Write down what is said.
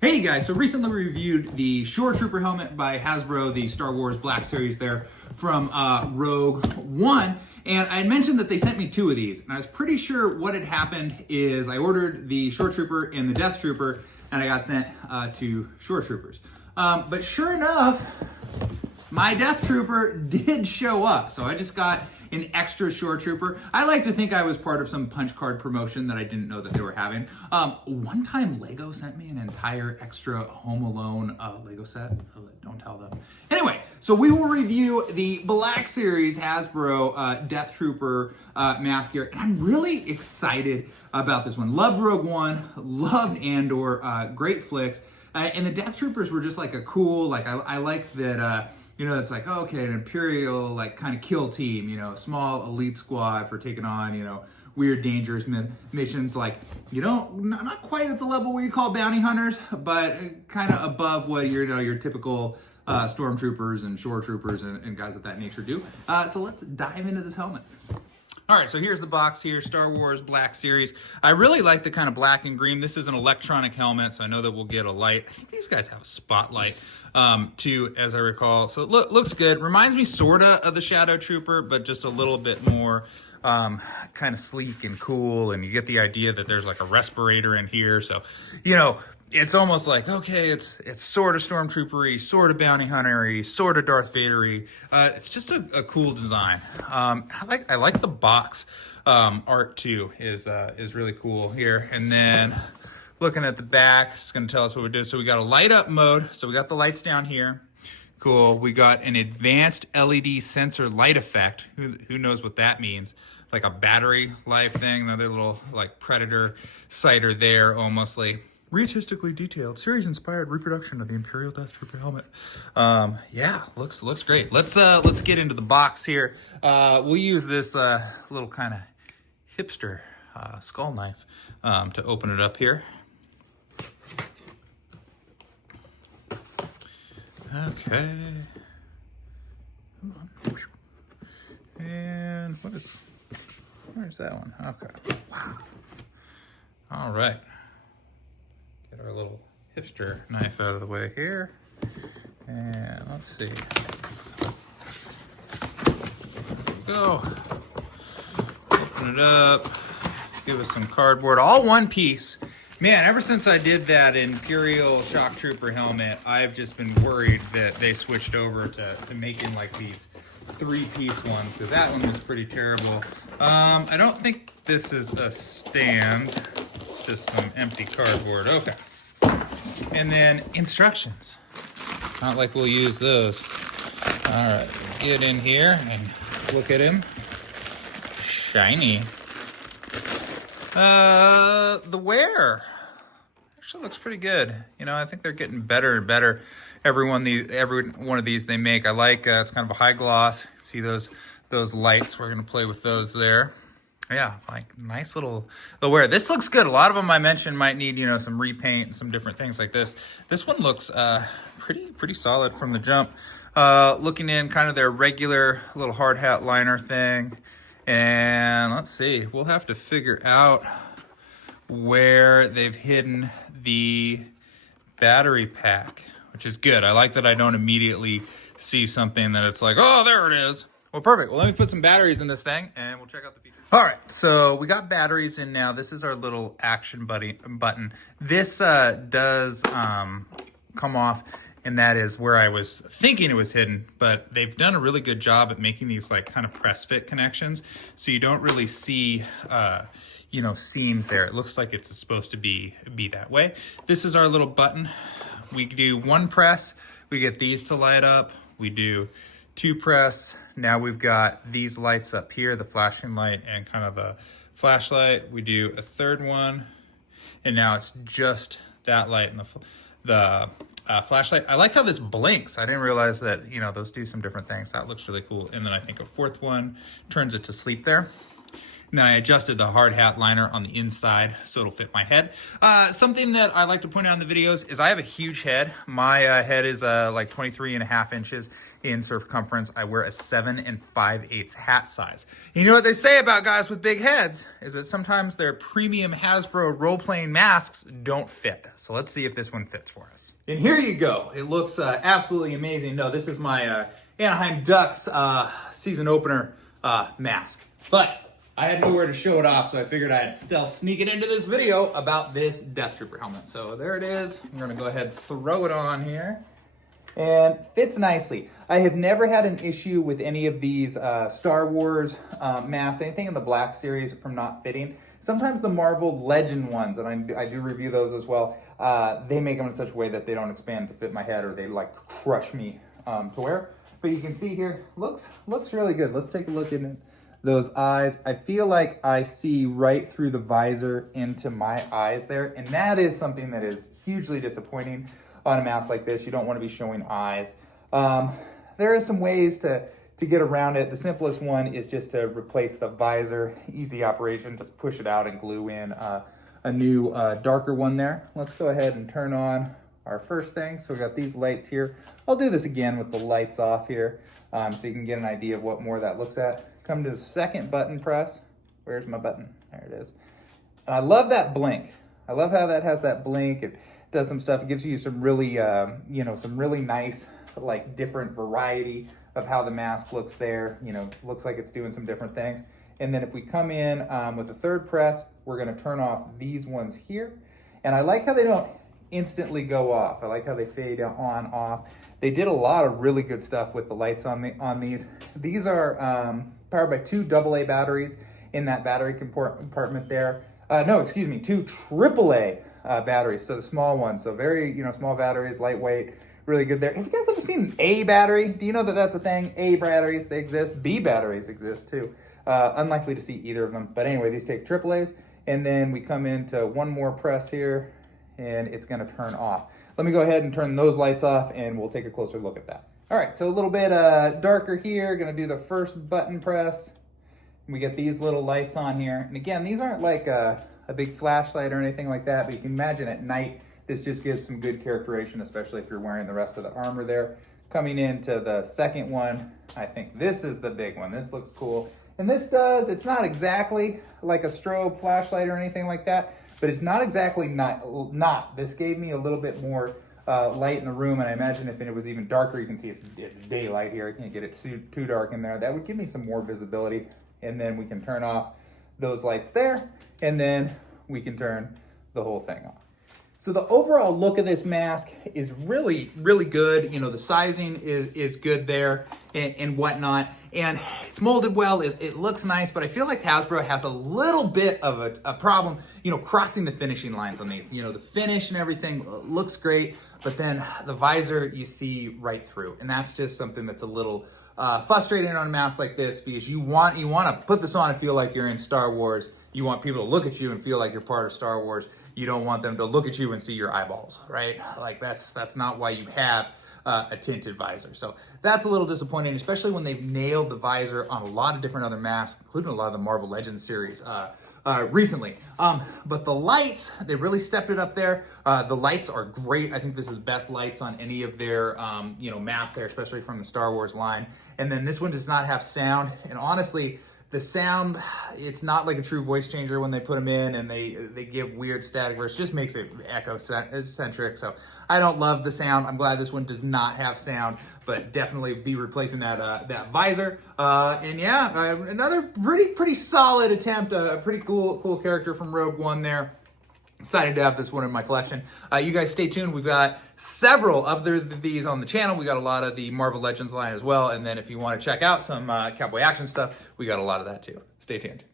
Hey guys, so recently reviewed the Shore Trooper helmet by Hasbro, the Star Wars Black Series there from Rogue One. And I had mentioned that they sent me 2 of these. And I was pretty sure what had happened is I ordered the Shore Trooper and the Death Trooper, and I got sent 2 Shore Troopers. But sure enough, my Death Trooper did show up. So I just got an extra Shore Trooper. I like to think I was part of some punch card promotion that I didn't know that they were having. One time Lego sent me an entire extra Home Alone Lego set. Don't tell them. Anyway, so we will review the Black Series Hasbro Death Trooper mask here. And I'm really excited about this one. Loved Rogue One, loved Andor, great flicks. And the Death Troopers were just like a cool, like I like that, you know, it's like, oh, okay, an Imperial, like, kind of kill team, you know, small elite squad for taking on, you know, weird, dangerous missions. Like, you know, not quite at the level where you call bounty hunters, but kind of above what your, you know, your typical stormtroopers and shore troopers and guys of that nature do. So let's dive into this helmet. All right, so here's the box here, Star Wars Black Series. I really like the kind of black and green. This is an electronic helmet, so I know that we'll get a light. I think these guys have a spotlight too, as I recall. So it looks good. Reminds me sorta of the Shadow Trooper, but just a little bit more kind of sleek and cool. And you get the idea that there's like a respirator in here. So, you know, it's almost like, okay, it's sort of stormtroopery, sort of bounty huntery, sort of Darth Vadery. It's just a cool design. I like the box art too. Is really cool here. And then looking at the back, it's going to tell us what we do. So we got a light up mode. So we got the lights down here. Cool. We got an advanced LED sensor light effect. Who knows what that means? Like a battery life thing. Another little like Predator sighter there, almost like. Realistically detailed, series-inspired reproduction of the Imperial Death Trooper helmet. Yeah, looks great. Let's get into the box here. We'll use this little kind of hipster skull knife to open it up here. Okay. Come on. And where's that one? Okay. Wow. All right. Get our little hipster knife out of the way here. And let's see. There we go. Open it up. Give us some cardboard. All one piece. Man, ever since I did that Imperial Shock Trooper helmet, I've just been worried that they switched over to making like these 3-piece ones, because that one was pretty terrible. I don't think this is a stand. Just some empty cardboard. Okay. And then instructions. Not like we'll use those. All right, get in here and look at him. Shiny. The wear actually looks pretty good. You know, I think they're getting better and better. Every one of these they make. I like. It's kind of a high gloss. See those lights? We're gonna play with those there. Yeah, like nice little wear. This looks good. A lot of them I mentioned might need, you know, some repaint and some different things like this. This one looks pretty solid from the jump. Looking in kind of their regular little hard hat liner thing. And let's see, we'll have to figure out where they've hidden the battery pack, which is good. I like that I don't immediately see something that it's like, oh, there it is. Well, perfect. Well, let me put some batteries in this thing and we'll check out the features. All right, so we got batteries in now. This is our little action button. This does come off, and that is where I was thinking it was hidden, but they've done a really good job at making these like kind of press fit connections, so you don't really see you know, seams there. It looks like it's supposed to be that way. This is our little button. We do 1 press, we get these to light up. We do 2 press. Now we've got these lights up here, the flashing light and kind of the flashlight. We do a 3rd one, and now it's just that light and the flashlight. I like how this blinks. I didn't realize that, you know, those do some different things. That looks really cool. And then I think a 4th one turns it to sleep there. And then I adjusted the hard hat liner on the inside so it'll fit my head. Something that I like to point out in the videos is I have a huge head. My head is like 23.5 inches in circumference. I wear a 7 5/8 hat size. You know what they say about guys with big heads is that sometimes their premium Hasbro role-playing masks don't fit. So let's see if this one fits for us. And here you go. It looks absolutely amazing. No, this is my Anaheim Ducks season opener mask. But I had nowhere to show it off, so I figured I'd stealth sneak it into this video about this Death Trooper helmet. So there it is. I'm gonna go ahead and throw it on here. And fits nicely. I have never had an issue with any of these Star Wars masks, anything in the Black series from not fitting. Sometimes the Marvel Legend ones, and I do review those as well, they make them in such a way that they don't expand to fit my head or they like crush me to wear. But you can see here, looks really good. Let's take a look at those eyes. I feel like I see right through the visor into my eyes there, and that is something that is hugely disappointing on a mask like this. You don't want to be showing eyes. There are some ways to get around it. The simplest one is just to replace the visor. Easy operation, just push it out and glue in a new darker one there. Let's go ahead and turn on our first thing. So we got these lights here. I'll do this again with the lights off here so you can get an idea of what more that looks at. Come to the second button press. Where's my button? There it is. And I love that blink. I love how that has that blink. It does some stuff. It gives you some really, some really nice, like different variety of how the mask looks there. Looks like it's doing some different things. And then if we come in with the third press, we're gonna turn off these ones here. And I like how they don't instantly go off. I like how they fade on, off. They did a lot of really good stuff with the lights on these. These are powered by 2 AA batteries in that battery compartment there. No, excuse me, 2 AAA batteries, so the small ones. So very, small batteries, lightweight, really good there. Have you guys ever seen an A battery? Do you know that that's a thing? A batteries, they exist. B batteries exist too. Unlikely to see either of them. But anyway, these take AAAs. And then we come into one more press here, and it's gonna turn off. Let me go ahead and turn those lights off, and we'll take a closer look at that. All right, so a little bit darker here. Gonna do the first button press. We get these little lights on here. And again, these aren't like a big flashlight or anything like that, but you can imagine at night, this just gives some good characterization, especially if you're wearing the rest of the armor there. Coming into the second one, I think this is the big one. This looks cool. And this it's not exactly like a strobe flashlight or anything like that, but it's not exactly not. This gave me a little bit more light in the room, and I imagine if it was even darker, you can see it's daylight here. I can't get it too dark in there. That would give me some more visibility. And then we can turn off those lights there, and then we can turn the whole thing off. So the overall look of this mask is really, really good. The sizing is good there and whatnot. And it's molded well, it looks nice, but I feel like Hasbro has a little bit of a problem, crossing the finishing lines on these. The finish and everything looks great, but then the visor you see right through. And that's just something that's a little frustrating on a mask like this, because you want to put this on and feel like you're in Star Wars. You want people to look at you and feel like you're part of Star Wars. You don't want them to look at you and see your eyeballs, right? Like that's not why you have a tinted visor. So that's a little disappointing, especially when they've nailed the visor on a lot of different other masks, including a lot of the Marvel Legends series recently. But the lights, they really stepped it up there. The lights are great. I think this is the best lights on any of their masks there, especially from the Star Wars line. And then this one does not have sound. And honestly, the sound, it's not like a true voice changer when they put them in and they give weird static verse. Just makes it echo-centric. So I don't love the sound. I'm glad this one does not have sound, but definitely be replacing that visor. And yeah, another pretty solid attempt. A pretty cool character from Rogue One there. Excited to have this one in my collection. You guys stay tuned. We've got several of these on the channel. We got a lot of the Marvel Legends line as well. And then if you want to check out some Cowboy action stuff, we got a lot of that too. Stay tuned.